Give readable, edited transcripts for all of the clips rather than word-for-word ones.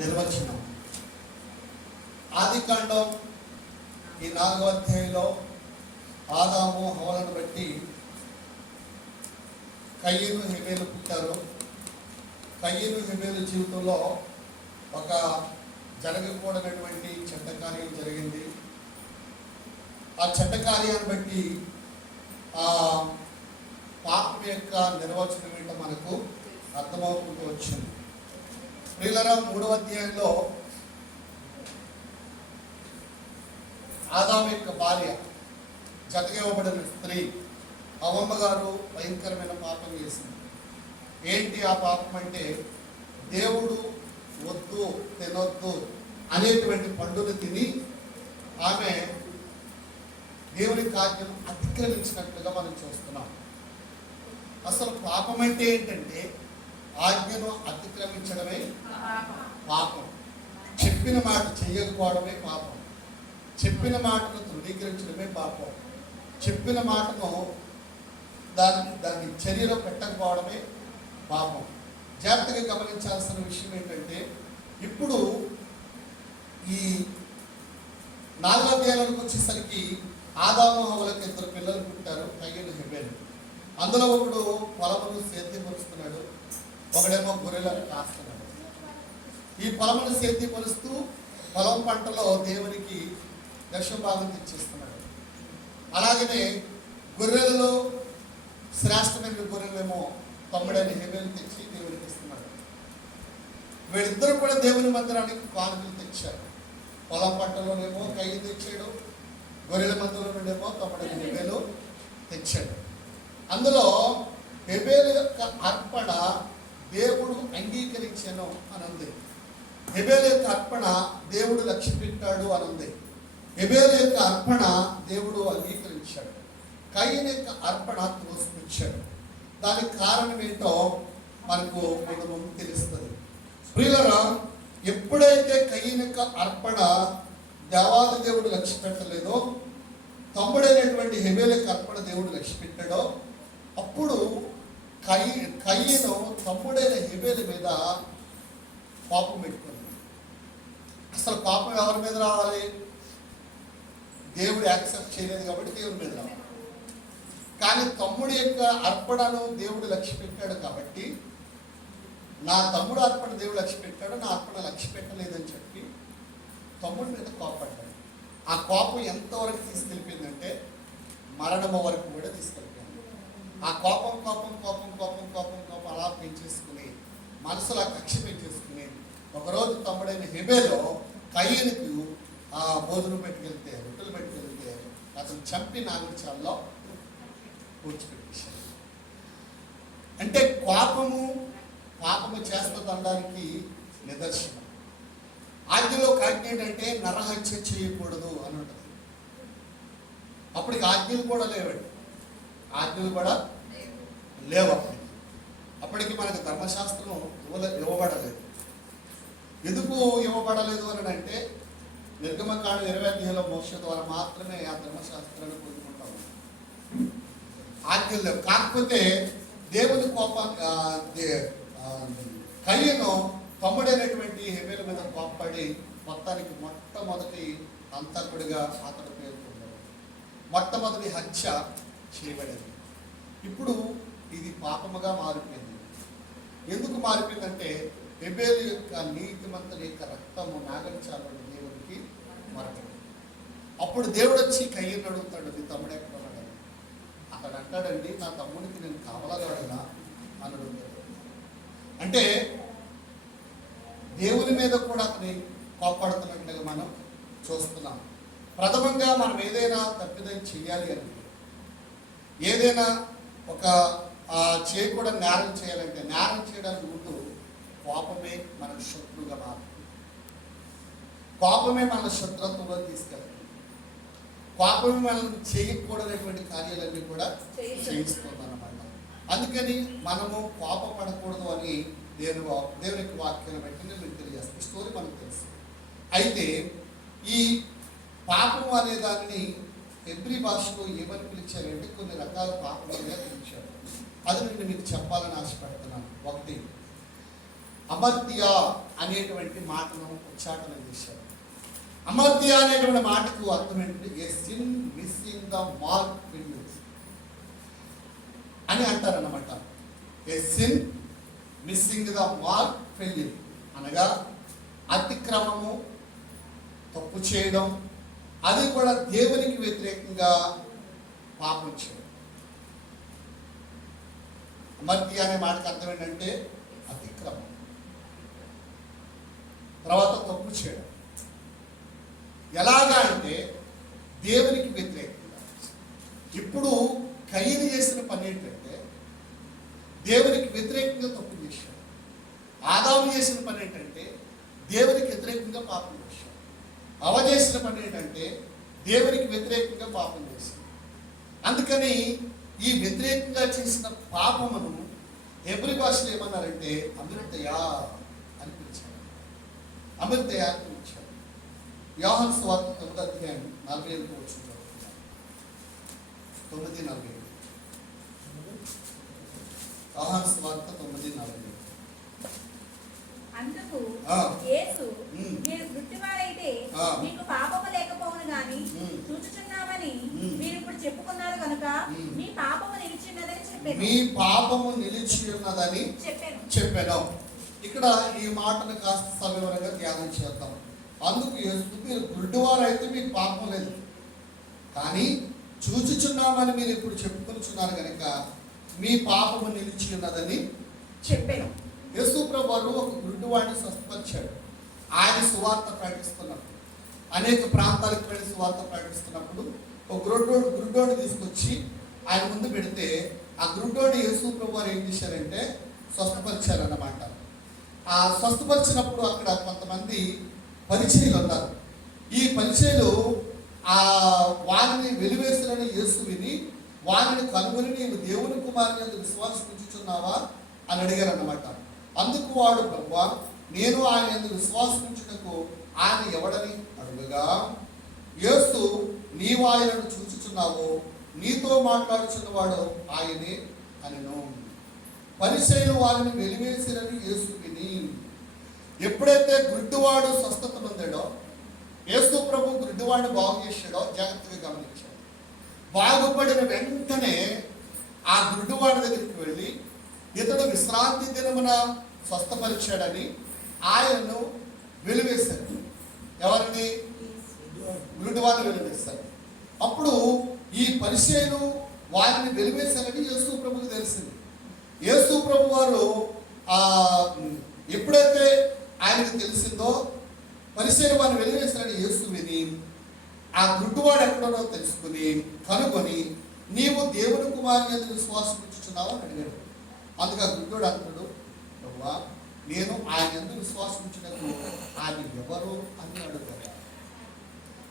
నిర్వచనం. ఆదికాండం ఈ 4వ అధ్యాయంలో ఆదాము హవ్వలను బట్టి కయ్యను హెబేలు పుట్టారు. కయ్యను హెబేలు జీవితంలో ఒక జరగకూడనటువంటి చెడ్డ కార్యం జరిగింది. ఆ చెడ్డ కార్యాన్ని బట్టి ఆ పాపం యొక్క నిర్వచనం ఏంటో మనకు అర్థమవుకుంటూ వచ్చింది. ప్రియులారా, 3వ అధ్యాయంలో ఆదాము యొక్క భార్య, జతగా ఇవ్వబడిన స్త్రీ హవ్వ గారు భయంకరమైన పాపం చేసింది. ఏంటి ఆ పాపం అంటే, దేవుడు వద్దు తినొద్దు అనేటువంటి పండును తిని ఆమె దేవుని కార్యం అతిక్రమించినట్లుగా మనం చూస్తున్నాం. అసలు పాపం అంటే ఏంటంటే ఆజ్ఞను అతిక్రమించడమే పాపం. చెప్పిన మాట చెయ్యకపోవడమే పాపం. చెప్పిన మాటను ధృవీకరించడమే పాపం. చెప్పిన మాటను దాన్ని చర్యలో పెట్టకపోవడమే పాపం. జాగ్రత్తగా గమనించాల్సిన విషయం ఏంటంటే, ఇప్పుడు ఈ 4వ అధ్యాయాలకు వచ్చేసరికి ఆదాము హవ్వలకు 2 పిల్లలు పుట్టారు, కయ్యను హెబేలు. అందులో ఒకడు పొలమును సేద్యపరుస్తున్నాడు, ఒకడేమో గొర్రెలను కాస్తున్నాడు. ఈ పొలమును సేద్యపరుస్తూ పొలం పంటలో దేవునికి దశభాగం తెచ్చిస్తున్నాడు. అలాగనే గొర్రెలలో శ్రేష్టమైన గొర్రెలేమో తమ్ముడైన హెబేలు తెచ్చి దేవునికి ఇస్తున్నాడు. వీళ్ళిద్దరూ కూడా దేవుని మందిరానికి కానుకలు తెచ్చారు. పొలం పంటలోనేమో కయ్యి తెచ్చాడు, గొర్రెల మందిరంలోనేమో తమ్ముడైన హెబేలు తెచ్చాడు. అందులో హెబేలు యొక్క అర్పణ దేవుడు అంగీకరించాను అని ఉంది. హెబేలు యొక్క అర్పణ దేవుడు లక్ష్య పెట్టాడు అని ఉంది. హెబేలు యొక్క అర్పణ దేవుడు అంగీకరించాడు. కయ్యను యొక్క అర్పణ తోసిపుచ్చాడు. దానికి కారణం ఏంటో మనకు ముందు తెలుస్తుంది. ప్రియులారా, ఎప్పుడైతే కయ్యను యొక్క అర్పణ దేవాది దేవుడు లక్ష్య పెట్టలేదో, తమ్ముడైనటువంటి హెబేలు యొక్క అర్పణ దేవుడు లక్ష్య పెట్టాడో, అప్పుడు కయ్యను తమ్ముడైన హెబేలు మీద పాపం పెట్టుకుంది. అసలు పాపం ఎవరి మీద రావాలి? దేవుడు యాక్సెప్ట్ చేయలేదు కాబట్టి దేవుడి మీద రావాలి. కానీ తమ్ముడి యొక్క అర్పణను దేవుడు లక్ష్య పెట్టాడు కాబట్టి, నా తమ్ముడు అర్పణ దేవుడు లక్ష్య పెట్టాడు, నా అర్పణ లక్ష్య పెట్టలేదని చెప్పి తమ్ముడి మీద కోపడ్డాడు. ఆ కోపం ఎంతవరకు తీసుకెళ్ళిపోయిందంటే మరణము వరకు కూడా తీసుకెళ్ళిపోయింది. ఆ కోపం కోపం కోపం కోపం కోపం కోపం అలా పెంచేసుకుని, మనసులో కక్ష పెంచేసుకుని, ఒకరోజు తమ్ముడైన హెబేలు కయ్యనుకు ఆ భోజనం పెట్టుకెళ్తే, రొట్టెలు పెట్టుకెళ్తే అతను చంపి నాగరిచాల్లో పూడ్చిపెట్టేశాడు. అంటే పాపము చేస్తుందనడానికి నిదర్శనం. ఆజ్ఞలో ఆజ్ఞ ఏంటంటే నరహత్య చేయకూడదు అని ఉంటుంది. అప్పటికి ఆజ్ఞలు కూడా లేవండి, ఆజ్ఞలు కూడా లేవు. అప్పటికి మనకు ధర్మశాస్త్రం ఇవ్వబడలేదు. ఎందుకు ఇవ్వబడలేదు అని అంటే, నిర్గమకాండం 20వ అధ్యాయంలో మోషే ద్వారా మాత్రమే ఆ ధర్మశాస్త్రాన్ని పొందుకుంటాము. ఆజ్ఞలు లేవు. కాకపోతే దేవుని కోపం కయ్యను తమ్ముడైనటువంటి హెబేలు మీద కోప్పడి మొత్తానికి మొట్టమొదటి హంతకుడిగా అతడు పేర్కొన్నాడు. మొట్టమొదటి హత్య చేయబడింది. ఇప్పుడు ఇది పాపముగా మారిపోయింది. ఎందుకు మారిపోయిందంటే, హెబేలు యొక్క నీతిమంతుని యొక్క రక్తము నాగరిచాలని దేవునికి మరపడింది. అప్పుడు దేవుడు వచ్చి కయ్యను అడుగుతాడు, నీ తమ్ముడు ఎక్కడ ఉన్నాడు? అతడు అంటాడండి, నా తమ్ముడికి నేను కావలగాడనా అని అడుగుతాడు. అంటే దేవుని మీద కూడా అతని కోప్పడుతున్నట్లుగా మనం చూస్తున్నాం. ప్రథమంగా మనం ఏదైనా తప్పిదం చెయ్యాలి అంటే, ఏదైనా ఒక చేయకూడని నేరం చేయాలంటే, నేరం చేయడానికి ముందు కోపమే మన శత్రువుగా మారుతుంది. కోపమే మన శత్రుత్వంలో తీసుకెళ్తుంది. కోపమే మనం చేయకూడనటువంటి కార్యాలన్నీ కూడా చేయిస్తుంది అన్నమాట. అందుకని మనము కోపపడకూడదు అని దేవునికి వాక్యాన్ని బట్టి నేను తెలియజేస్తాను. స్టోరీ మనకు తెలుసు. అయితే ఈ పాపము అనే దాన్ని హెబ్రీ భాషలో ఏమని పిలిచారంటే, కొన్ని రకాల పాపములుగా పిలిచారు. అది నేను మీకు చెప్పాలని ఆశపడుతున్నాను. ఒకటి, అమర్త్య అనేటువంటి మాటను ఉచ్చాటన చేశారు. అమర్త్య అనేటువంటి మాటకు అర్థం ఏంటంటే a sin missing the mark అని అంటారన్నమాట. A sin missing the mark failure అనగా అతిక్రమము, తప్పు చేయడం, అది కూడా దేవునికి వ్యతిరేకంగా పాపం చేయడం. అమర్త్య అనే మాటకు అర్థం ఏంటంటే అతిక్రమం, తర్వాత తప్పు చేయడం. ఎలాగా అంటే దేవునికి వ్యతిరేకంగా. ఇప్పుడు కయ్యను చేసిన పని ఏంటంటే దేవునికి వ్యతిరేకంగా తప్పు చేశాడు. ఆదాము చేసిన పని ఏంటంటే దేవునికి వ్యతిరేకంగా పాపం చేశాడు. అవ చేసిన పని ఏంటంటే దేవునికి వ్యతిరేకంగా పాపం చేశాడు. అందుకని ఈ వ్యతిరేకంగా చేసిన పాపమును హెబ్రీ భాషలో ఏమన్నారంటే అమృతయా అని పిలిచారు. అమృతయా అని పిలిచారు. యోహాను సువార్త 9వ అధ్యాయం 47వ వచనం 9:47. యోహాను సువార్త 9:47. అందుకు యేసు మీరు గుడ్డివారైతే మీకు పాపము లేకపోవును గాని చూచుచున్నామని మీరు ఇప్పుడు చెప్పుకున్నారు కనుక మీ పాపము నిలిచి ఉన్నదని చెప్పాను. మీ పాపము నిలిచి ఉన్నదని చెప్పాను. ఇక్కడ ఈ మాటను కాస్త సవివరంగా ధ్యానం చేద్దాం. అందుకు యేసు మీరు గుడ్డివారైతే మీకు పాపం లేదు, కానీ చూచుచున్నామని మీరు ఇప్పుడు చెప్పుకొనిచున్నారు కనుక మీ పాపము నిలిచి ఉన్నదని చెప్పాను. యేసు ప్రభువు ఒక గుడ్డివాడిని స్వస్థపరిచాడు. ఆయన సువార్త ప్రకటిస్తున్నప్పుడు, అనేక ప్రాంతాలకు వెళ్ళి సువార్త ప్రకటిస్తున్నప్పుడు ఒక గుడ్డోడిని తీసుకొచ్చి ఆయన ముందు పెడితే ఆ గుడ్డోడి యేసు ప్రభువు ఏం చేశారంటే స్వస్థపరిచారన్నమాట. ఆ స్వస్థపరిచినప్పుడు అక్కడ కొంతమంది పరిచయులు ఉన్నారు. ఈ పరిచయులు ఆ వారిని వెలివేస్తున్న యేసు విని వారిని కనుగొని నీవు దేవుని కుమారుని యందు విశ్వాసం ఉంచుచున్నావా అని అడిగారు అన్నమాట. అందుకు వాడు ప్రభువా నేను ఆయన యందు విశ్వాసం ఉంచుటకు ఆయన ఎవడని అడుగగా యేసు నీవు ఆయనను చూచుచున్నావు, నీతో మాట్లాడుచున్నవాడు ఆయనే అనెను. పరిచయులు వారిని వెలివేసిరని యేసు విని. ఎప్పుడైతే గుడ్డివాడు స్వస్థత పొందాడో, యేసు ప్రభు గుడ్డివాడిని బాగు చేశాడో జాగ్రత్తగా గమనించాడు. బాగుపడిన వెంటనే ఆ గుడ్డివాడి దగ్గరికి వెళ్ళి ఇతడు విశ్రాంతి దినమున స్వస్థపరిచాడని ఆయనను వెలివేశాడు. ఎవరిని? గుడ్డివాడిని వెలివేశారు. అప్పుడు ఈ పరిచయులు వారిని వెలివేశారని యేసు ప్రభుకు తెలిసింది. యేసు ప్రభు వారు ఎప్పుడైతే ఆయనకు తెలిసిందో పరిచయులు వారిని వెలివేశారని యేసు విని ఆ గుడ్డివాడు ఎక్కడో తెలుసుకుని కనుగొని నీవు దేవుని కుమారుని యందు విశ్వాసం ఉంచుచున్నావు అని అడిగాడు. అందుకు ఆ గుడ్డోడు అంటాడు, ప్రభువా నేను ఆయన యందు విశ్వాసం ఉంచినట్టు ఆయన ఎవరు అని అడుగుతాడు.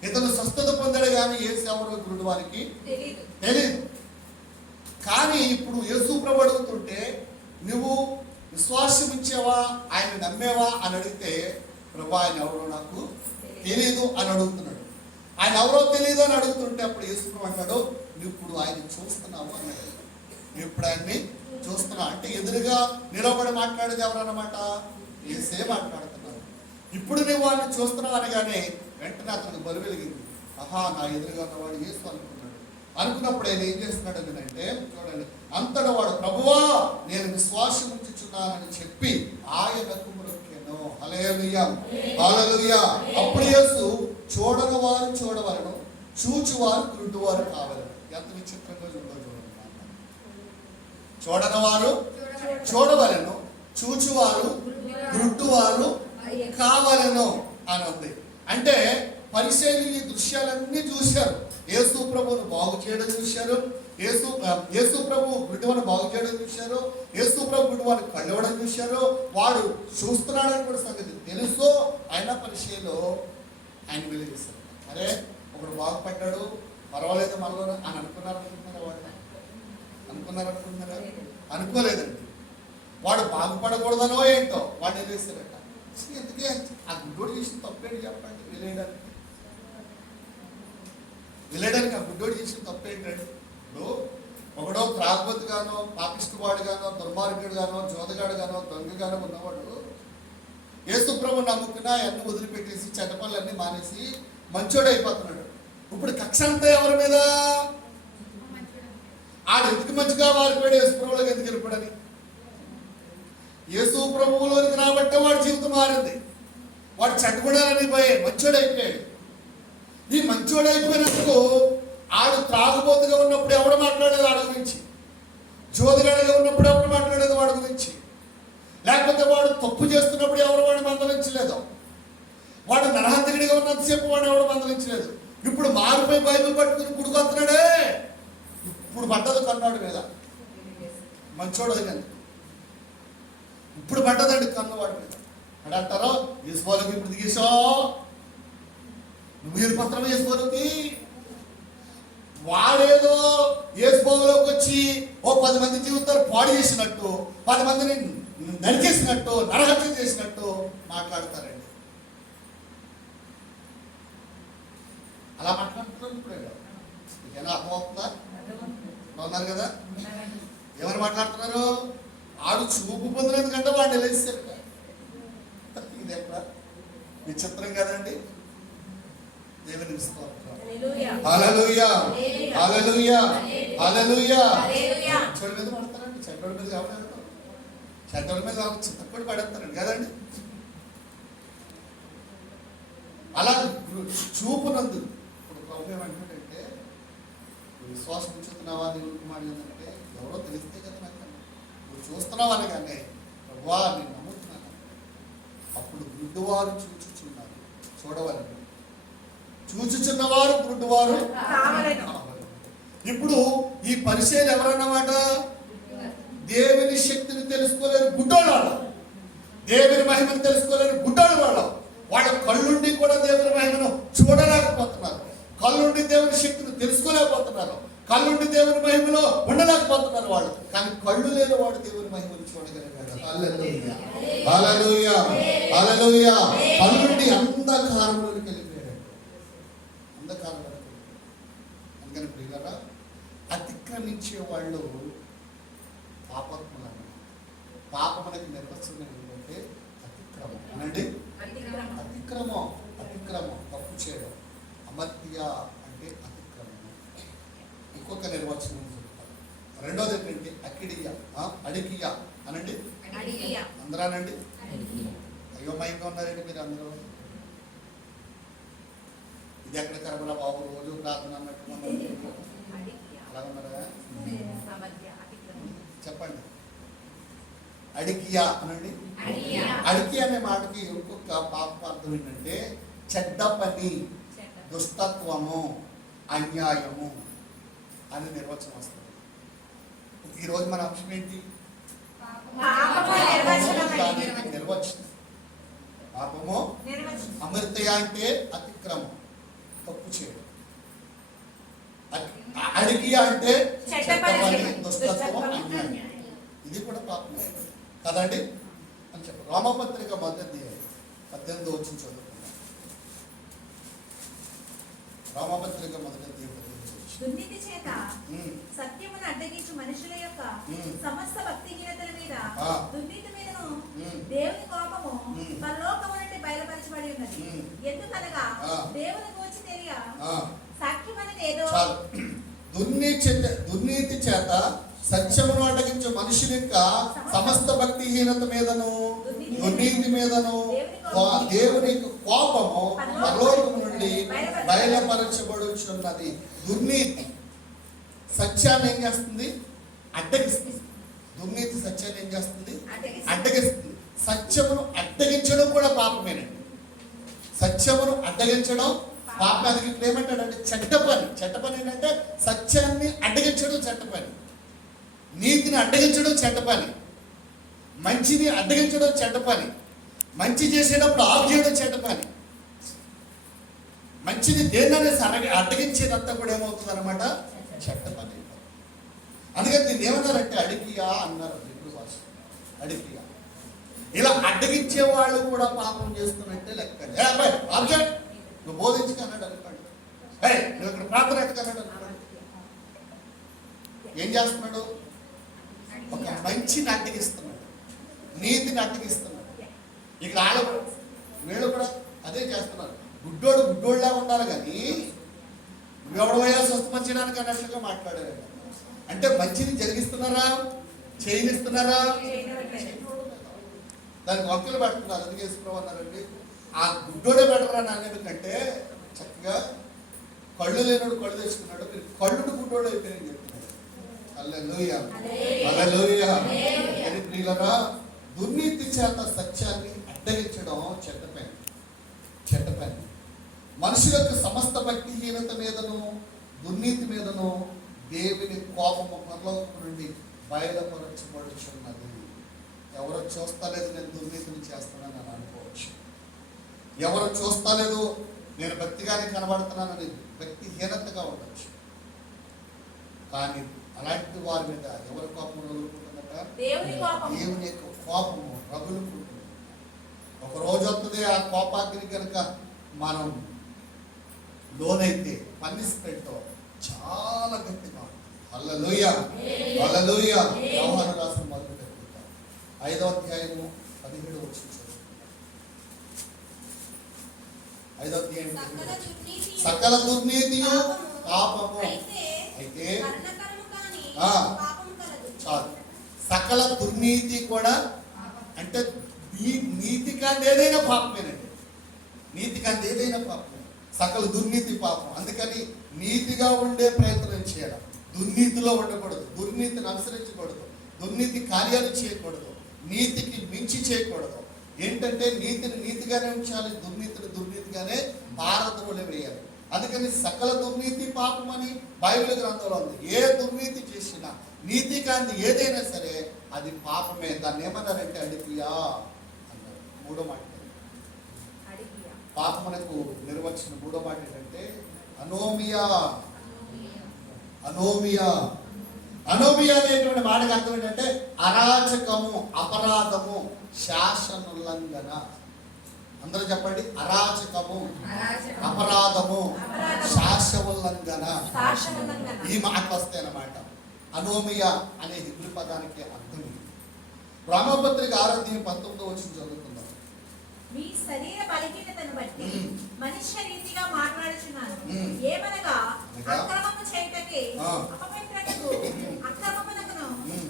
ఇతను స్వస్థత పొందాడు కానీ యేసు ఎవరో గుడ్డివానికి తెలియదు. కానీ ఇప్పుడు యేసు ప్రభు అడుగుతుంటే నువ్వు విశ్వాసం ఇచ్చావా, ఆయన నమ్మేవా అని అడిగితే ప్రభు ఆయన ఎవరో నాకు తెలియదు అని అడుగుతున్నాడు. ఆయన ఎవరో తెలియదు అని అడుగుతుంటే అప్పుడు యేసు ప్రభు అంటాడు నువ్వు ఇప్పుడు ఆయన చూస్తున్నావు అన్నాడు. నువ్వు ఇప్పుడు ఆయన్ని చూస్తున్నావు అంటే ఎదురుగా నిలబడి మాట్లాడేది ఎవరన్నమాట? యేసే మాట్లాడుతున్నాడు. ఇప్పుడు నువ్వు వాళ్ళని చూస్తున్నావు అనగానే వెంటనే అతనికి బలు వెలిగింది. ఆహా నా ఎదురుగా ఉన్నవాడు యేసు అనుకున్నాడు. అనుకున్నప్పుడు ఆయన ఏం చేస్తున్నాడు అంటే చూడండి, అంతటా వాడు ప్రభువా నేను విశ్వాసం ఉంచుచున్నానని చెప్పి ఆయనకు మొక్కెను. హల్లెలూయా హల్లెలూయా. అప్పుడు యేసు చూడని వారు చూడవలను, చూచువారు గుడ్డివారు కావలను. ఎంత విచిత్రంగా చూడండి. చూడని వారు చూడవలను, చూచువారు గుడ్డివారు కావలను అని ఉంది. అంటే పరిచయులు ఈ దృశ్యాలన్నీ చూశారు. యేసు ప్రభువును బాగు చేయడం చూశారు, యేసు ప్రభు గుడ్డివాడిని బాగు చేయడం చూశారు, యేసు ప్రభు గుడ్డివాడిని కళ్ళవడం చూశారు. వాడు చూస్తున్నాడని కూడా సంగతి తెలుసు. అయినా పరిచయులు ఆయన వెలిగిస్తారు. అరే ఒకడు బాగుపడ్డాడు పర్వాలేదు మనలో అని అనుకున్నారా? వాడు అనుకున్నారా? అనుకోలేదండి. వాడు బాగుపడకూడదనో ఏంటో వాడు వెలిగిస్తారట. ఎందుకే ఆ గుడ్డోడు చేసిన తప్పేంటి చెప్పండి? వెళ్ళడానికి ఆ గుడ్డోడు చేసిన తప్పేంటండి? ఇప్పుడు ఒకడో త్రాగుబోతు గానో, పాపిష్టి వాడు గానో, దుర్మార్గుడు గానో, జోదగాడు గానో, దొంగ గానో ఉన్నవాడు యేసు ప్రభు నమ్ముకున్నా అన్ని వదిలిపెట్టేసి చెడ్డ పనులన్నీ మానేసి మంచోడు అయిపోతున్నాడు. ఇప్పుడు కక్ష అంతా ఎవరి మీద? ఆడు ఎందుకు మంచిగా మారిపోయాడు, యేసు ప్రభువులోకి ఎందుకు వెళ్ళిపోయాడని. యేసు ప్రభువులోనికి రాబట్టే వాడి జీవితం మారింది. వాడు చెడ్డగుణాలని పోయాయి, మంచోడు అయిపోయాడు. ఈ మంచోడు అయిపోయినందుకు ఆడు త్రాగుబోతుగా ఉన్నప్పుడు ఎవడు మాట్లాడేది వాడి గురించి, జోదిగాడిగా ఉన్నప్పుడు ఎవరు మాట్లాడేది వాడి గురించి, లేకపోతే వాడు తప్పు చేస్తున్నప్పుడు ఎవరు వాడిని మందలించలేదు, వాడు నరహంతకుడిగా ఉన్నంతసేపు వాడు ఎవడు మందలించలేదు. ఇప్పుడు మారిపోయి బైబిల్ పట్టుకుని గుడికొస్తున్నాడే, ఇప్పుడు పడ్డది కన్నాడు మీద, మంచోడు అయినందుకు ఇప్పుడు పడ్డదండి కన్ను వాడి మీద. అని అంటారు యేసులోకి ఇప్పుడు దిగేసో, నువ్వు ఏది పత్రం యేసులోకి. వాడేదో యేసులోకి వచ్చి ఓ 10 మంది జీవితాలు పాడు చేసినట్టు, 10 మందిని నరికేసినట్టు, నరహత్య చేసినట్టు మాట్లాడతారండి. అలా మాట్లాడుతున్నారు ఇప్పుడు. ఎలా అర్థమవుతుందా? ఉన్నారు కదా, ఎవరు మాట్లాడుతున్నారు? ఆడు చూపు పొందినది కంటే వాడిని వెళ్ళేసారు. ఇది ఎక్కడ విచిత్రం కదండి. దేవుని హల్లెలూయా హల్లెలూయా హల్లెలూయా. చెడ్డోడి మీద పడతారండి, చెడ్డోడి మీద కావాలి, చెడ్డోడి మీద చిత్తపడి పడేస్తారండి కదండి. అలా చూపునందు ఇప్పుడు ప్రభు ఏమంటాడంటే, విశ్వాసం ఉంచుతున్నావా దేవుడికి మాట్లాడిందంటే ఎవరో తెలిస్తే కదా నాకు, నువ్వు చూస్తున్నావని కానీ ప్రభువా నేను నమ్ముతున్నాను. అప్పుడు గుడ్డివారు చూచుచున్నారు, చూడవాలండి, చూచుచున్నవారు గుడ్డివారు. ఇప్పుడు ఈ పరిచయాలు ఎవరన్నమాట? దేవుని శక్తిని తెలుసుకోలేని గుడ్డోళ్ళు వాళ్ళు, దేవుని మహిమను తెలుసుకోలేని గుడ్డోళ్ళు వాళ్ళు. వాళ్ళ కళ్ళుండి కూడా దేవుని మహిమను చూడలేకపోతున్నారు, కళ్ళుండి దేవుని శక్తిని తెలుసుకోలేకపోతున్నారు, కళ్ళుండి దేవుని మహిమలో ఉండలేకపోతున్నారు వాళ్ళు. కానీ కళ్ళు లేని వాడు దేవుని మహిమను చూడగలిగాడు. హల్లెలూయా హల్లెలూయా హల్లెలూయా. కళ్ళుండి అంధకారంలోకి వెళ్ళిపోయాడు, అంధకారంలో. అందుకని ప్రియులారా, అతిక్రమించే వాళ్ళు పాపాత్ములు. పాపమునకి నిర్వచనం ఏంటంటే అతిక్రమం అనండి. అతిక్రమం, అతిక్రమం తప్పు చేయడం. అమర్త్య అంటే అతిక్రమం. ఇంకొక నిర్వచనం చెప్తారు. రెండోది ఏంటంటే అకిడియ, అడికియ అనండి. అందరూ అనండి. అయోమయంగా ఉన్నారండి మీరు అందరూ. ఇది ఎక్కడ కరబల బాబు రోజు ప్రార్థన అన్నట్టు అలా ఉన్నారా? చెప్పండి. అడికియా అనండి. అడికి అనే మాటకి ఇంకొక పాప అర్థం ఏంటంటే చెడ్డ పని, దుష్టత్వము, అన్యాయము అని నిర్వచనం వస్తుంది. ఈరోజు మన అంశం ఏంటి? నిర్వచనం. పాపము అమృతయ అంటే అతిక్రమం, తప్పు చేయడం. అడిగియా అంటే చెడ్డ పని, దుష్టత్వం, అన్యాయం. ఇది కూడా పాపం కదండి అని చెప్పి రోమపత్రిక 18 వచ్చి చదువుకున్నాం. రోమపత్రిక 18 దుర్నీతి చేత సత్యమును అడ్డగించు మనుషుల యొక్క సమస్త భక్తిహీనతల మీద, దుర్నీతి మీదను దేవుని కోపము పరలోకము నుండి బయలుపరచబడి ఉన్నది. ఎందుకనగా దేవుని గూర్చి తెలియ సాక్ష్యం అనేది ఏదో. దుర్నీతి చేత సత్యమును అడ్డగించు మనుషుల యొక్క సమస్త భక్తిహీనత మీదను, దుర్నీతి మీదను దేవుని కోపము పరలోకము నుండి బయలుపరచబడుచున్నది. దుర్నీతి సత్యాన్ని ఏం చేస్తుంది? అడ్డగిస్తుంది. దుర్నీతి సత్యాన్ని ఏం చేస్తుంది? అడ్డగిస్తుంది. సత్యమును అడ్డగించడం కూడా పాపమేనండి. సత్యమును అడ్డగించడం పాపం. అది ఇప్పుడు ఏమంటాడంటే చెడ్డ పని. చెడ్డ పని ఏంటంటే సత్యాన్ని అడ్డగించడం చెడ్డ పని, నీతిని అడ్డగించడం చెడ్డ పని, మంచిని అడ్డగించడం చెడ్డ పని, మంచి చేసేటప్పుడు ఆఫ్ చేయడం చెడ్డ పని. మంచిని దేన్ననే అడ్డగించేదంతా కూడా ఏమవుతుంది అనమాట? చెడ్డ పని. అందుకని దీన్ని ఏమన్నారంటే అడిగియా అన్నారు. అడిగియా. ఇలా అడ్డగించే వాళ్ళు కూడా పాపం చేస్తున్నట్టే లెక్క. ఆబ్జెక్ట్ నువ్వు బోధించుకన్నాడు అనుకోండి, నువ్వు ఇక్కడ ప్రార్థన ఎట్టుకన్నాడు అనుకోండి, ఏం చేస్తున్నాడు? ఒక మంచిని అడ్డగిస్తున్నాడు, నీతిని అడ్డగిస్తున్నాడు. ఇక్కడ ఆడ వీళ్ళు కూడా అదే చేస్తున్నారు. గుడ్డోడు గుడ్డోళ్ళలా ఉండాలి కానీ ఎవడవయా స్వస్థపరచడానికి అన్నట్లుగా మాట్లాడారు. అంటే మంచిని జరిగిస్తున్నారా, చేయనిస్తున్నారా? దానికి వంకలు పెడుతున్నారు. అందుకే యేసుప్రభువు అన్నారండి, ఆ గుడ్డోడే బెటర్ అని అనేందుకంటే చక్కగా కళ్ళు లేనోడు కళ్ళు తెచ్చుకున్నాడు, మీరు కళ్ళుడు గుడ్డోడు అయిపోయిందని చెప్తున్నారు. హల్లెలూయా, హల్లెలూయా. అని ప్రియులారా, దుర్నీతి చేత సత్యాన్ని అడ్డగించడం చెడ్డ పని. మనుషుల యొక్క సమస్త భక్తిహీనత మీదను దుర్నీతి మీదను దేవుని కోపము పరలోకము నుండి బయలుపరచబడుచున్నది. ఎవరు చూస్తలేదు నేను దుర్నీతిని చేస్తానని అని అనుకోవచ్చు. ఎవరు చూస్తలేదు నేను భక్తిగానే కనబడుతున్నానని భక్తిహీనతగా ఉండొచ్చు. కానీ అలాంటి వారి మీద ఎవరి కోపం రగులుకుంటుందట? దేవుని యొక్క కోపము రగులుకుంటుంది. ఒక రోజు వస్తుంది ఆ కోపాగ్ని కనుక మనం లోనైతే పనిష్మెంట్ చాలా గట్టిగా ఉంటుంది. హల్లెలూయా, హల్లెలూయా. యోహాను రాసిన మొదటి పత్రిక 5వ అధ్యాయము 17వ వచనం చదువుకుందాం. 5వ అధ్యాయం సకల దుర్నీతియు పాపము అయితే చాలు. సకల దుర్నీతి కూడా అంటే నీతి కాని ఏదైనా పాపమేనండి. నీతి కాని ఏదైనా పాపమే. సకల దుర్నీతి పాపం. అందుకని నీతిగా ఉండే ప్రయత్నం చేయడం, దుర్నీతిలో ఉండకూడదు, దుర్నీతిని అనుసరించకూడదు, దుర్నీతి కార్యాలు చేయకూడదు, నీతికి మించి చేయకూడదు. ఏంటంటే నీతిని నీతిగానే ఉంచాలి, దుర్నీతిని దుర్నీతిగానే పారద్రోలి వేయాలి. అందుకని సకల దుర్నీతి పాపం అని బైబిల్ గ్రంథంలో ఉంది. ఏ దుర్నీతి చేసినా నీతి కాంతి ఏదైనా సరే అది పాపమే. దాన్ని ఏమన్నారంటే అడిపియా అన్నారు. మూడో మాట పాపమునకు నిర్వచనం. మూడో మాట ఏంటంటే అనోమియా. అనోమియా అనోమియా అనేటువంటి మాటకు అర్థం ఏంటంటే అరాచకము, అపరాధము, శాసన ఉల్లంఘన. అందరూ చెప్పండి, అరాచకము, అపరాధము, శాసన ఉల్లంఘన. ఈ మాట వస్తాయి అన్నమాట. అనోమియా అనే హిబ్రూ పదానికి అర్థం ఇది. రామపత్రిక 6వ అధ్యాయం 19వ వచనం చదువుకుందాం. మీ శరీర బలహీనతను బట్టి మనుష్య రీతిగా మాట్లాడుచున్నాను. ఏమనగా అక్రమము చేయుటకే అపవిత్రతకు అక్రమమునకును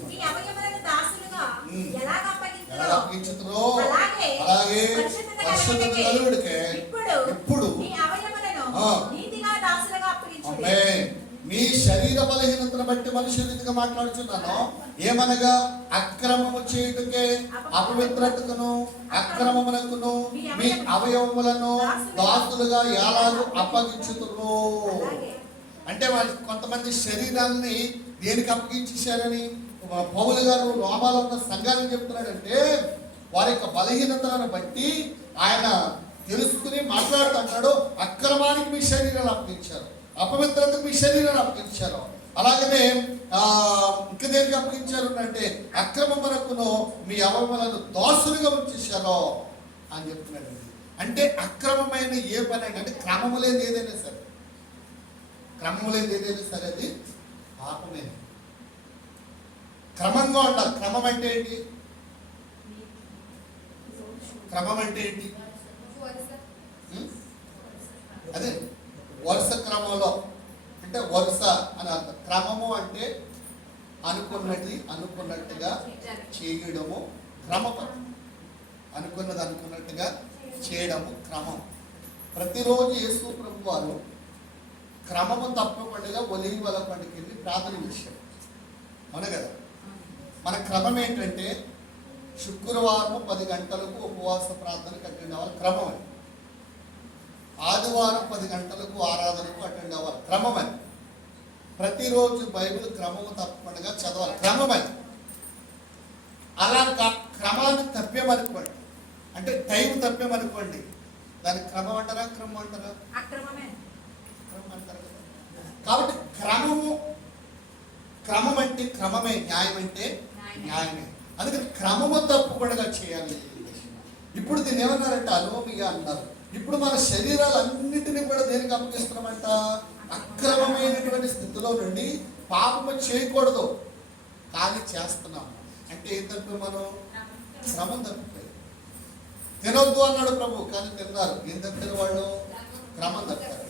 మీ అవయవములను దాసులుగా ఎలాగ అప్పగించుదురో అలాగే పరిశుద్ధత కలుగుటకే ఇప్పుడు మీ అవయవములను నీతిగా దాసులుగా అప్పగించుడి. మీ శరీర బలహీనతను బట్టి మనుష్య రీతిగా మాట్లాడుచున్నాను. ఏమనగా అక్రమము చేయుటకే అపవిత్రతకును అక్రమమునకును మీ అవయవములను దాసులుగా ఎలాగూ అప్పగించుతురు. అంటే కొంతమంది శరీరాన్ని దేనికి అప్పగించేశారని పౌలు గారు రోమాలో ఉన్న సంఘానికి చెప్తున్నాడంటే వారి యొక్క బలహీనతలను బట్టి ఆయన తెలుసుకుని మాట్లాడుతుంటాడు. అక్రమానికి మీ శరీరాలు అప్పగించారు, అపవిత్రతకు మీ శరీరాన్ని అప్పగించారు. అలాగనే ఇంకా దేనికి అప్పగించారు అంటే అక్రమమునకును మీ అవయవములను దాసులుగా ఉంచేశారో అని చెప్తున్నాడు. అంటే అక్రమమైన ఏ పని అంటే క్రమము లేని ఏదైనా సరే, క్రమము లేని ఏదైనా సరే అది పాపమే. క్రమంగా ఉండాలి. క్రమం అంటే ఏంటి? క్రమం అంటే ఏంటి? అదే వరుస క్రమంలో అంటే వరుస అని అర్థం. క్రమము అంటే అనుకున్నట్టుగా చేయడము క్రమం. అనుకున్నది అనుకున్నట్టుగా చేయడము క్రమం. ప్రతిరోజు యేసు ప్రభు వారు క్రమము తప్పకుండా ఒలీవల పండుగకి వెళ్ళి ప్రార్థన చేశారు. అవును కదా? మన క్రమం ఏంటంటే శుక్రవారం 10 గంటలకు ఉపవాస ప్రార్థనకు అటెండ్ అవ్వాలి, క్రమం అని. ఆదివారం 10 గంటలకు ఆరాధనకు అటెండ్ అవ్వాలి, క్రమం అని. ప్రతిరోజు బైబిల్ క్రమము తప్పకుండా చదవాలి, క్రమం అని. అలా క్రమాన్ని తప్పేమనుకోండి, అంటే టైం తప్పేమనుకోండి, దానికి క్రమం అంటారా క్రమం అంటారా? క్రమం అంటారు కదా. కాబట్టి క్రమం అంటే క్రమమే, న్యాయం అంటే న్యాయమే. అందుకని క్రమము తప్పకుండా చేయాలి. ఇప్పుడు దీన్ని ఏమన్నారంటే అనోమియా అన్నారు. ఇప్పుడు మన శరీరాలన్నిటినీ కూడా దేనికి అప్పగిస్తున్నామంట? అక్రమమైనటువంటి స్థితిలో నుండి పాపము చేయకూడదు కానీ చేస్తున్నాం. అంటే ఏం తప్పి మనం క్రమం తప్పిపోయి తినొద్దు అన్నాడు ప్రభు, కానీ తిన్నారు. ఏం తప్పారు వాళ్ళు? క్రమం తప్పారు,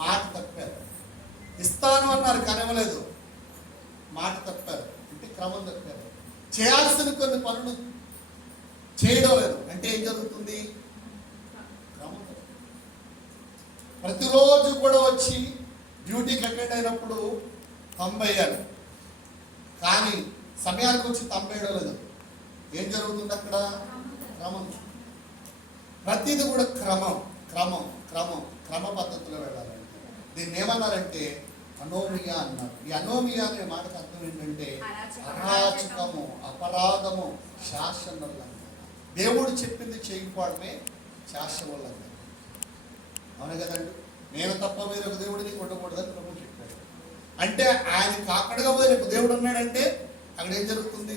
మాట తప్పారు. ఇస్తాను అన్నారు కానీ ఇవ్వలేదు, మాట తప్పారు, అంటే క్రమం తప్పారు. చేయాల్సిన కొన్ని పనులు చేయడం లేదు, అంటే ఏం జరుగుతుంది? క్రమం తప్పారు. ప్రతిరోజు కూడా వచ్చి డ్యూటీకి అటెండ్ అయినప్పుడు 90 అయ్యారు, కానీ సమయానికి వచ్చి 90 లేదు. ఏం జరుగుతుంది అక్కడ? క్రమం. ప్రతిది కూడా క్రమం క్రమం క్రమం క్రమ పద్ధతిలో వెళ్ళాలండి. దీన్ని ఏమన్నారంటే అనోమియా అన్నారు. ఈ అనోమియా అనే మాటకు అర్థం ఏంటంటే అరాచకము, అపరాధము, శాసనోల్లంఘన. దేవుడు చెప్పింది చేయకపోవడమే శాసనోల్లంఘన. అవును కదండి. నేను తప్ప వేరొక దేవుడిని కొట్టకూడదని ప్రభు చెప్పాడు. అంటే ఆయన కాకడగా పోయి రేపు దేవుడు ఉన్నాడంటే అక్కడ ఏం జరుగుతుంది?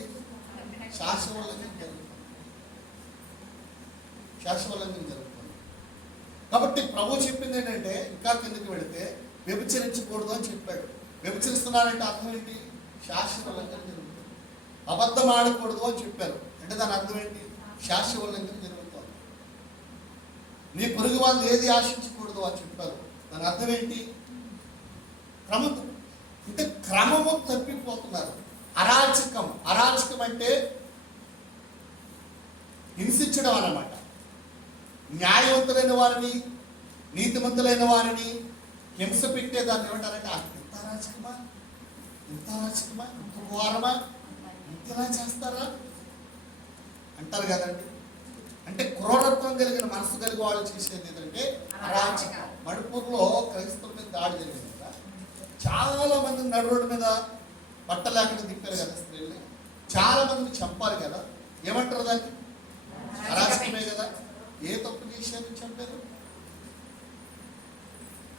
శాసనోల్లంఘన జరుగుతుంది, శాసనోల్లంఘన జరుగుతుంది. కాబట్టి ప్రభు చెప్పింది ఏంటంటే ఇంకా కిందకి వెళితే వ్యభిచరించకూడదు అని చెప్పాడు. వ్యభిచరిస్తున్నారంటే అర్థం ఏంటి? శాసనోల్లంఘన జరుగుతుంది. అబద్ధం ఆడకూడదు అని చెప్పారు, అంటే దాని అర్థం ఏంటి? శాసనోల్లంఘన జరుగుతుంది. నీ పొరుగు వాళ్ళు ఏది ఆశించకూడదు అని చెప్పారు, దాని అర్థం ఏంటి? క్రమం. అంటే క్రమము తప్పిపోతున్నారు. అరాచకం. అరాచకం అంటే హింసించడం అన్నమాట. న్యాయవంతులైన వారిని, నీతిమంతులైన వారిని హింస పెట్టే దాన్ని ఏమంటారంటే ఇంత అరాచకమా, ఇంత అరాచకమా, ఇంత ఘోరమా, ఇంతలా చేస్తారా అంటారు కదండి. అంటే క్రూరత్వం కలిగిన మనసు కలిగి వాళ్ళు చేసేది ఏంటంటే అరాచకం. మణిపూర్లో క్రైస్తవుల మీద దాడి జరిగింది కదా, చాలా మంది నడు రోడ్డు మీద బట్టలు లేకుండా తిప్పారు కదా స్త్రీల్ని, చాలా మందిని చంపారు కదా. ఏమంటారు దాన్ని? అరాచకమే కదా. ఏ తప్పు చేశారని చంపారు?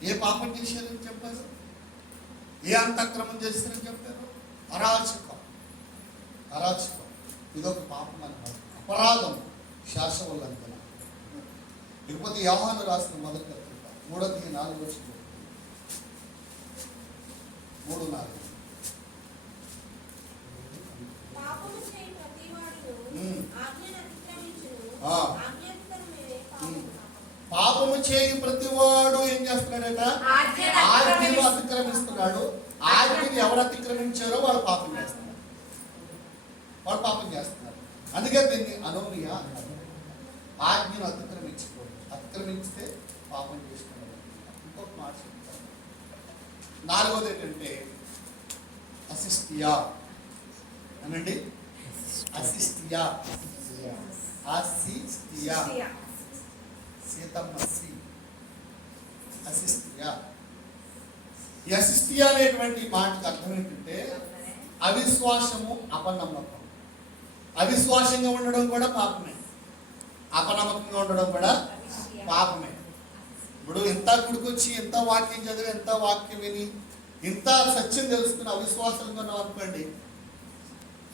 ఏ పాపం చేశారని చెప్పారు? ఏ అంతఃక్రమం చేశారని చెప్పారు? అరాచకం. అరాచకం ఇదొక పాపం అన్నమాట, అపరాధం, శాసనోల్లంఘన. ఇకపోతే యోహాను రాసిన మొదటి పత్రిక 3:4 3:4. పాపము చేయి ప్రతివాడు ఆజ్ఞను అతిక్రమించును, ఆ. ఆజ్ఞాతిక్రమమే పాపము. పాపము చేయి ప్రతివాడు ఏం చేస్తున్నాడట? ఆజ్ఞను అతిక్రమిస్తున్నాడు. ఆజ్ఞని ఎవరు అతిక్రమించారో వాళ్ళు పాపం చేస్తున్నారు, వాళ్ళు పాపం చేస్తున్నారు. అందుకే దీన్ని అనోమియా అన్నారు. ఆజ్ఞను అతిక్రమించకూడదు, అతిక్రమించితే పాపం చేసుకున్నాడు. ఇంకొక మాట చెప్తాను. 4వది ఏంటంటే అసిస్టియా అనండి. అసిస్టియా, అసిస్టియా, సీతమ్మసి అసిస్టియా. ఈ అసిస్టియా అనేటువంటి మాటకు అర్థం ఏంటంటే అవిశ్వాసము, అపనమ్మకం. అవిశ్వాసంగా ఉండడం కూడా పాపమే, అపనమ్మకంగా ఉండడం కూడా పాపమే. ఇప్పుడు ఎంత గుడికొచ్చి, ఎంత వాక్యం చదివి, ఎంత వాక్యం విని, ఇంత సత్యం తెలుసుకుని అవిశ్వాసంగా ఉన్నాం అనుకోండి,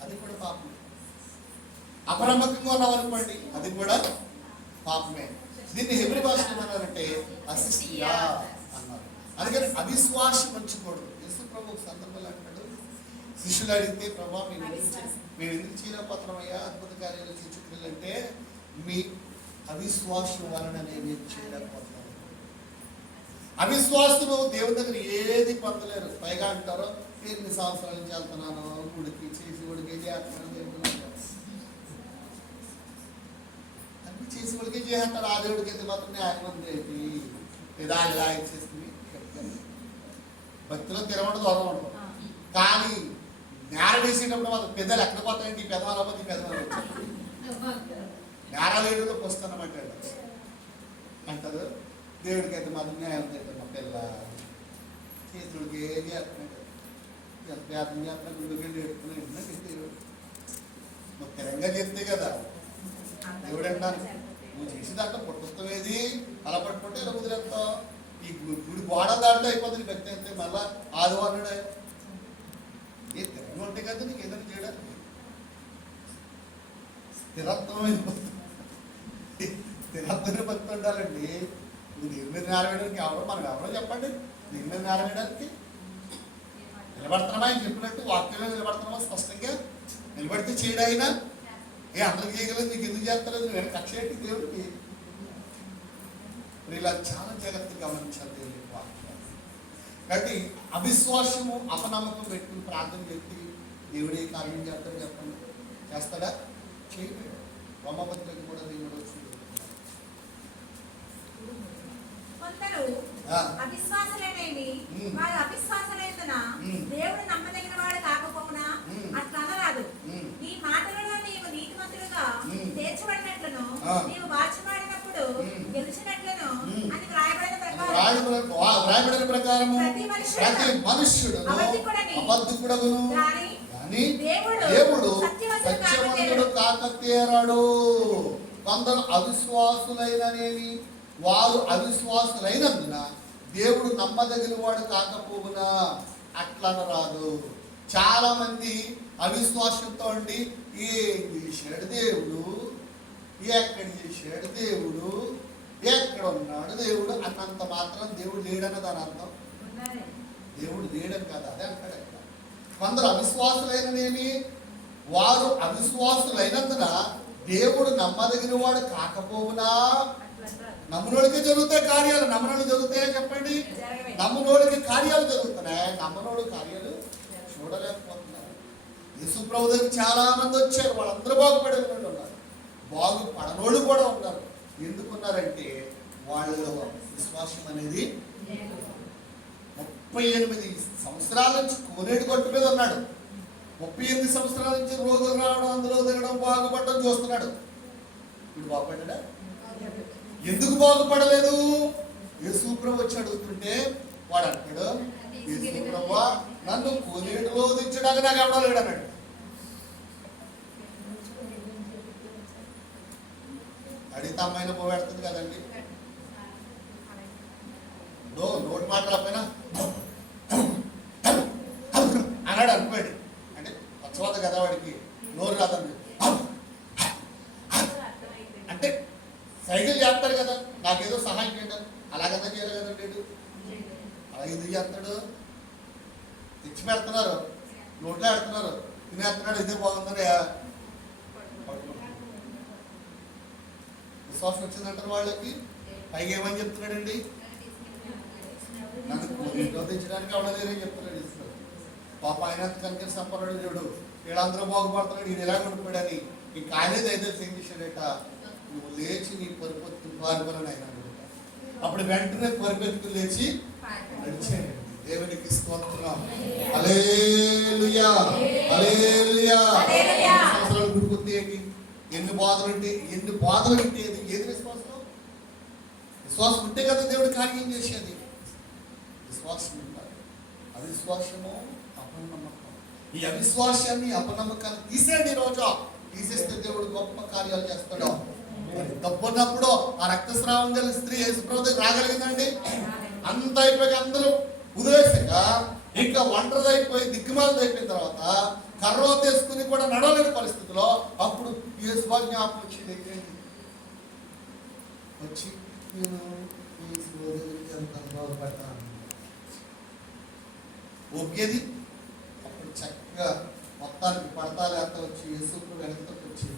అది కూడా పాపమే. అపనమ్మకంగా ఉన్నాం అనుకోండి, అది కూడా పాపమే. దీన్ని హెబ్రీ భాషలో ఏమన్నారంటే అసిస్టియా అన్నారు. అందుకని అవిశ్వాసం ఉంచకూడదు. యేసు ప్రభు ఒక సందర్భంలో అంటాడు, శిష్యులు అడిగితే ప్రభా మేము ఎందుకు చీలపత్రమయ్యా అద్భుత కార్యాలు చేర్చుకుని అంటే మీ అవిశ్వాసం వలన నేను చేయలేకపోతున్నాను. అవిశ్వాసులు దేవుని దగ్గర ఏది పొందలేరు. పైగా అంటారు ఎన్ని సంవత్సరాల నుంచి వెళ్తున్నాను గుడికి, చేసి గుడికి చేస్తున్నాను, అన్ని చేసి గుడికి చేస్తారు. ఆ దేవుడికి అయితే మాత్రం న్యాయం ఏంటి లేదా ఇలా ఇచ్చేస్తుంది. భక్తిలో తిరగడం దూరం ఉండదు, కానీ నేరం వేసేటప్పుడు మాత్రం పెద్దలు ఎక్కడ పోతాయండి? ఈ పెద్దవాళ్ళు ఈ పెద్దవాళ్ళు వచ్చారు నేరాలు వేయడంలో వస్తానమాట అంటారు. దేవుడికి అయితే మాత్రం న్యాయం చేస్తారు. మా పిల్ల చేతుడికి ఏం చేస్తున్నాడు, ఎంత వ్యాధం చేస్తున్నా గుడికి నేర్చుకుని తిరంగా చెప్తే కదా దేవుడు అంటాను. నువ్వు చేసి దాంట్లో పుట్టుస్తాం ఏది అలా పట్టుకుంటే ఇలా కుదిరేస్తావు. ఈ గుడి గోడ దాంట్లో అయిపోతుంది వ్యక్తి అయితే మళ్ళా ఆదివారుడే ఏ తిరంగా ఉంటే కదా నీకు ఏదైనా చేయడానికి స్థిరత్వమైన స్థిరత్వమైన భక్తి ఉండాలండి. నువ్వు నీరు మీద నేరవేయడానికి ఎవరో మనం ఎవరో చెప్పండి. నీరు మీద నేరవేయడానికి నిలబడుతున్నామా ఆయన చెప్పినట్టు వాక్యంలో నిలబడుతున్నామా? స్పష్టంగా నిలబడితే చేయడాయినా అందరికి చేయగలదు, నీకు ఎందుకు చేస్తలేదు, నేను కక్ష ఏంటి దేవుడికి? ఇలా చాలా జాగ్రత్తగా గమనించాలి దేవుడి వాక్యాన్ని. కాబట్టి అవిశ్వాసము అపనమ్మకం పెట్టుకుని ప్రార్థన పెట్టి దేవుడే కార్యం చేస్తాడు చెప్పండి? చేస్తాడా? చేయలేడు. బ్రహ్మపత్రికి కూడా దేవుడు వచ్చి కొందరు అవిశ్వాసులైనవి వారు అవిశ్వాసులైన దేవుడు నమ్మదగిన వాడు కాకపోవునా అట్లా అనరాదు. ఈ మాటలలో నీవు నీతిమంతులుగా తీర్చబడినట్లును నీవు వాచమాడినప్పుడు గెలిచినట్లును అని వ్రాయబడిన ప్రకారము ప్రతి మనుష్యుడు అబద్ధికుడగును కానీ దేవుడు సత్యవంతుడు కాక తీరాడు. కొందరు అవిశ్వాసులైననేవి వారు అవిశ్వాసులైనందున దేవుడు నమ్మదగిన వాడు కాకపోవునా అట్లా రాదు. చాలా మంది అవిశ్వాసంతో ఉండి ఏం చేశాడు దేవుడు, ఎక్కడ చేశాడు దేవుడు, ఎక్కడ ఉన్నాడు దేవుడు అన్నంత మాత్రం దేవుడు లేడన్న దాని అర్థం. దేవుడు లేడని కాదు, అదే అంటాడు. కొందరు అవిశ్వాసులైననేమి వారు అవిశ్వాసులైనందున దేవుడు నమ్మదగిన వాడు కాకపోవునా. నమ్మునోడికి జరుగుతాయి కార్యాలు, నమ్మనోడు జరుగుతాయా చెప్పండి? నమ్మునోడికి కార్యాలు జరుగుతున్నాయి, నమ్మనోడు కార్యాలు చూడలేకపోతున్నారు. యేసు ప్రభు దగ్గరికి చాలా మంది వచ్చారు, వాళ్ళందరూ బాగుపడే వాళ్ళు ఉన్నారు, బాగుపడనోళ్ళు కూడా ఉన్నారు. ఎందుకున్నారంటే వాళ్ళలో విశ్వాసం అనేది 38 సంవత్సరాల నుంచి కోనేటి కొట్టు మీద ఉన్నాడు. 38 సంవత్సరాల నుంచి రోజులు రావడం, అందులో తిరగడం, బాగుపడడం చూస్తున్నాడు. ఇప్పుడు బాగుపడ్డా? ఎందుకు బాగుపడలేదు? యేసు ప్రభు వచ్చి అడుగుతుంటే వాడు అంటాడు, యేసు ప్రభు నన్ను కోనేటిలో దించడానికి నాకు ఎవడో లేడు అన్నాడు. అడిగితే అమ్మాయిని పోగెడుతుంది కదండి. నోటి మాట రాకపోయినా అన్నాడు అనుకోండి, అంటే పచ్చవాత కదా వాడికి నోరు రాదండి. అంటే సైకిల్ చేస్తారు కదా, నాకేదో సహాయం చేయండి, అలాగన్నా చేయాలి కదండి. అలా ఎందుకు చేస్తాడు? తెచ్చి పెడుతున్నారు, నోట్లో పెడుతున్నారు, తినేస్తున్నాడు, ఇదే బాగుందని విశ్వాసం వచ్చిందంటారు వాళ్ళకి. పైగా ఏమని చెప్తున్నాడండి? నన్ను ఇంట్లో తెచ్చడానికి అవడలేదని చెప్తున్నాడు. పాప ఆయన కనుక సంపన్నాడు చూడు, వీళ్ళందరూ బాగుపడుతున్నాడు, వీడు ఎలా కొనుక్కోడని. ఈ కాలేజ్ అయితే ఏం చేశాడట, నువ్వు లేచి నీ పరిపెత్తు పాల్గొనని ఆయన అడుగుతా. అప్పుడు వెంటనే పరిపెత్తుకు లేచి నడిచాడు. దేవునికి స్తోత్రం. హల్లెలూయా, హల్లెలూయా. సంవత్సరాలు గుడికొద్ది ఏంటి, ఎన్ని బాధలు ఉంటే ఏది విశ్వాసం? విశ్వాసం ఉంటే కదా దేవుడు కార్యం చేసేది. విశ్వాసం ఉండాలి. అవిశ్వాసము అపనమ్మకం. ఈ అవిశ్వాసాన్ని అపనమ్మకాన్ని తీసేయండి. రోజు తీసేస్తే దేవుడు గొప్ప కార్యాలు చేస్తాడు. డబ్బున్నప్పుడు ఆ రక్తస్రావం గల స్త్రీ యేసుప్రభు దగ్గరికి రాగలిగిందండి? అంత అయిపోయి అందరూ ఉద్రేసక ఇంకా ఒంటరిదైపోయి దిక్కుమాలది అయిపోయిన తర్వాత కర్ర తీసుకుని కూడా నడవలేని పరిస్థితిలో అప్పుడు యేసు జ్ఞాపకం వచ్చింది. వచ్చి నేను ఒగ్గేది. అప్పుడు చక్కగా మొత్తానికి పడతాలేత వచ్చి యేసుకు వెనకకు వచ్చి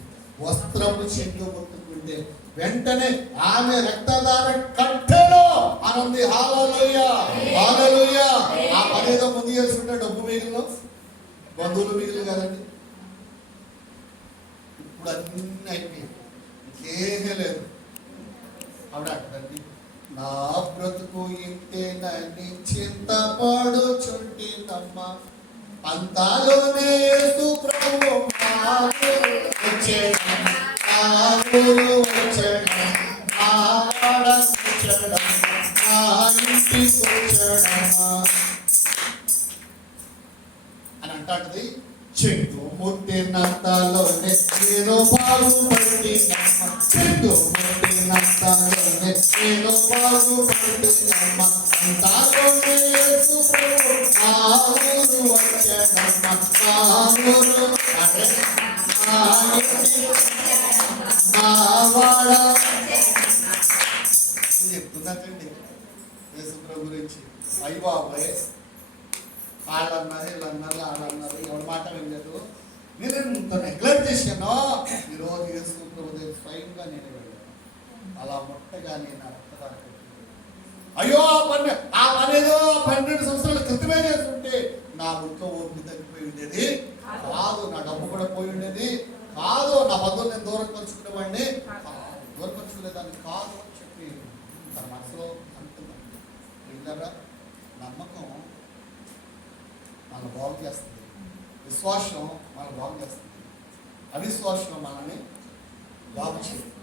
వస్త్రము చెంగు ముట్టుకుంటే వెంటనే ఆమె రక్తదార కట్టెలో అనంది. హల్లెలూయా, హల్లెలూయా. ఆ పనేదో ముందు చేసుకుంటే డబ్బు మిగిలిన బంధువులు మిగిలిన కదండి. ఇప్పుడు అన్నీ అయిపోయింది, ఇంకేమీ లేదు. ఆవిడ అంటండి, నా బ్రతుకు ఇంతేనని చింతపడుచుంటినమ్మ, అంతాలోనే యేసు ప్రభువు వచ్చాడు, నా ఊరు వచ్చాడు, నా వాడ వచ్చాడు, నా ఇంటికి వచ్చాడమ్మా అని అంటాడుది. చెట్టు ముట్టినంతలోనే నేను బాగుపడినమ్మ, చెట్టు ముట్టినంతలోనే నేను బాగుపడినమ్మ, అంతలోనే యేసు ప్రభువు నా ఊరు వచ్చాడమ్మ, నా ఊరు అంటే నా ఇంటి నా వాడ చెప్తున్నట్టండి యేసు ప్రభు గురించి. అయ్య బాబాయ్ వాళ్ళన్నారు, వీళ్ళన్నారు, వాళ్ళన్నారు, ఎవరి మాట వినలేదు. నేను ఇంత నెగ్లెక్ట్ చేశాను. ఈరోజు యేసు ప్రభు దగ్గర స్వయంగా నేను వెళ్ళాను. అలా ముట్టగా నేను రక్తదానం పెట్టాను. అయ్యో ఆ పని ఏదో 12 సంవత్సరాల క్రితమే చేస్తుంటే నా ఒంట్లో ఓపిక తగ్గిపోయి ఉండేది కాదు, నా డబ్బు కూడా పోయి ఉండేది కాదు, నా బంధువులు నేను దూరపరుచుకునేవాడిని దూరపరుచుకునేదాన్ని కాదు అని చెప్పి తన మనసులో అంటున్నాను. పిల్లరా, నమ్మకం మనం బాగు చేస్తుంది, విశ్వాసం మనం బాగు చేస్తుంది, అవిశ్వాసం మనల్ని బాగు చేస్తుంది.